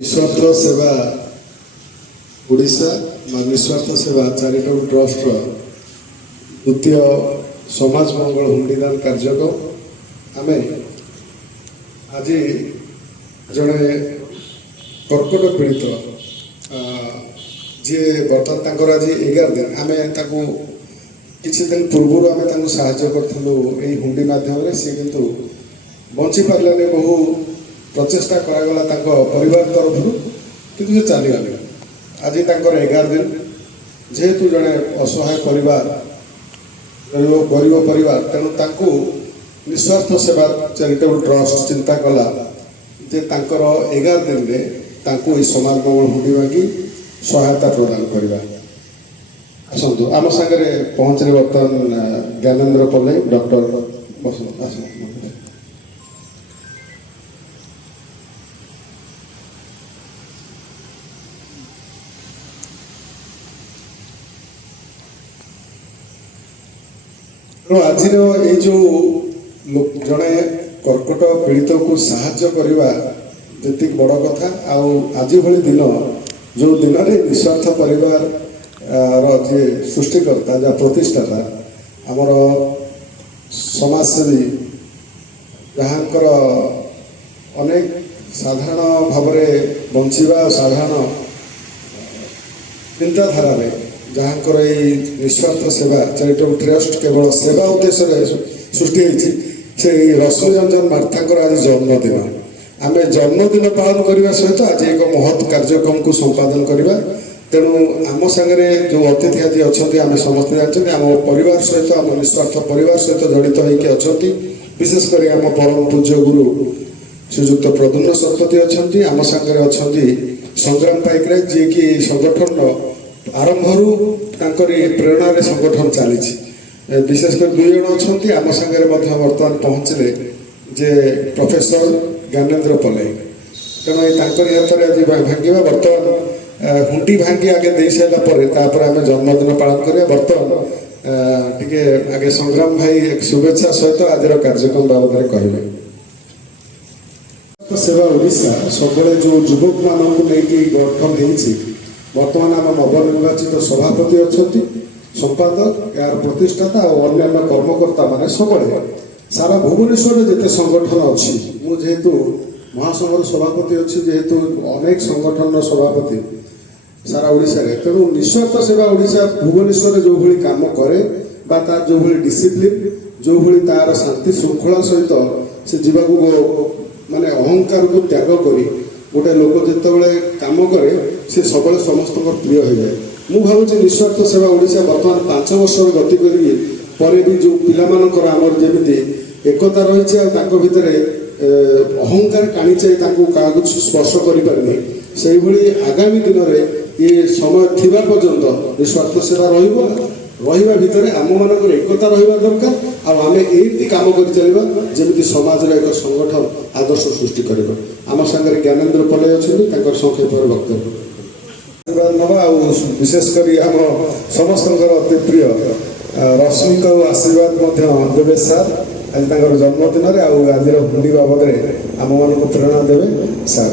निस्वार्थ सेवा ओडिशा निस्वार्थ सेवा चैरिटेबल ट्रस्ट द्वितीय समाज मंगल हुंडीदान कार्यक्रम आमे आज जड़े कर्कट पीड़ित जी बर्तमान आज 11 दिन आमे किसी दिन पूर्व आम साहाଯ୍य करूँ हुंडी मध्यम सी किंतु बंची पारे बहु प्रचेषा करागला परिवार तरफ किंतु चलीगले आज 11 दिन जेहेतु जड़े असहाय परिवार गरीब परिवार तेणु निस्वार्थ सेवा चैरिटेबल ट्रस्ट चिंता कला जे 11 दिन में समाज मंगल हुंडी मांगी सहायता प्रदान करवा आसतु आम सागर पहुँचे बर्तमान ज्ञानेन्द्र पल्ले डॉक्टर आज जो जड़े कर्कट पीड़ित को साहाय्य करवा जी बड़ कथा आज भली दिन जो दिन में निस्वार्थ परिवार जे सृष्टिकर्ता जहाँ प्रतिष्ठाता आमर समाजसेवी जहाँकर अनेक साधारण भाव बंचवा साधारण चिंताधारा जहाँकर निस्वार्थ सेवा चैरिटेबल ट्रस्ट केवल सेवा उद्देश्य सृष्टि से रश्मि रंजन मार्थांकर आज जन्मदिन आम जन्मदिन पालन करने सहित आज एक महत् कार्यक्रम को संपादन करवा तेणु आम सागरे जो अतिथि आज अच्छा आम समस्त जानते आम परिवार सहित आम निस्वार्थ परिवार सहित जड़ित होती विशेषकर आम परम पूज्य गुरु श्रीजुक्त प्रद्युम्न शतपथी अच्छा आम सागरे अच्छा संग्राम पाइकराय जी कि संगठन आरंभरू प्रेरणा संगठन चली विशेषकर 2 जन अच्छा आम सागर बर्तमान पहुँचले जे प्रोफेसर ज्ञानेन्द्र पल्ले तेणु हाथ में आज भांगा बर्तमान हुंडी भांगी आगे दे सारापर आम जन्मदिन पालन करा बर्तमान टे आगे संग्राम भाई एक शुभेच्छा सहित आज कार्यक्रम बाबद में कहे सेवा ओडिशा सब जो युवक मानक नहीं गठन होती बर्तमान आम नवनिर्वाचित सभापति अच्छा संपादक यार प्रतिष्ठाता और अन्य कर्मकर्ता माने सब सारा भुवनेश्वर जिते संगठन अच्छी मुझेतु महासंघर सभापति अच्छी जेहेतु अनेक संगठन सभापति सारा ओडिशा रे तेणु निस्वार्थ सेवा ओडिशा भुवनेश्वर जो भली काम करे बा तार जो भली डिसिप्लिन जो भली तार शांति श्रृंखला सहित से जीवाकू माने अहंकार को त्याग करी गोटे लोक जिते काम करे से सब समस्त प्रिय हो जाए मु भावुँ निस्वार्थ सेवा ओडिशा बर्तमान 5 वर्ष गति करी भी जो पिलामानकर आमर जमी एकता रही भितर अहंकार टाणी क्या स्पर्श करें से आगामी दिन में ये समय थिबा पर्यंत निस्वार्थ सेवा रहिबा भितर आम मानकर एकता रहिबा दरकार आम एमती काम कर चलवा जमी समाज एक संगठन आदर्श सृष्टि कर आम सागर ज्ञानेन्द्र पल्ले अच्छा संक्षेप वक्तव्य नवा विशेषकर आम समस्त अति प्रिय रश्मि को आशीर्वाद देवे सार आज जन्मदिन आज हुंडी बाबद आम मान प्रेरणा देवे सार।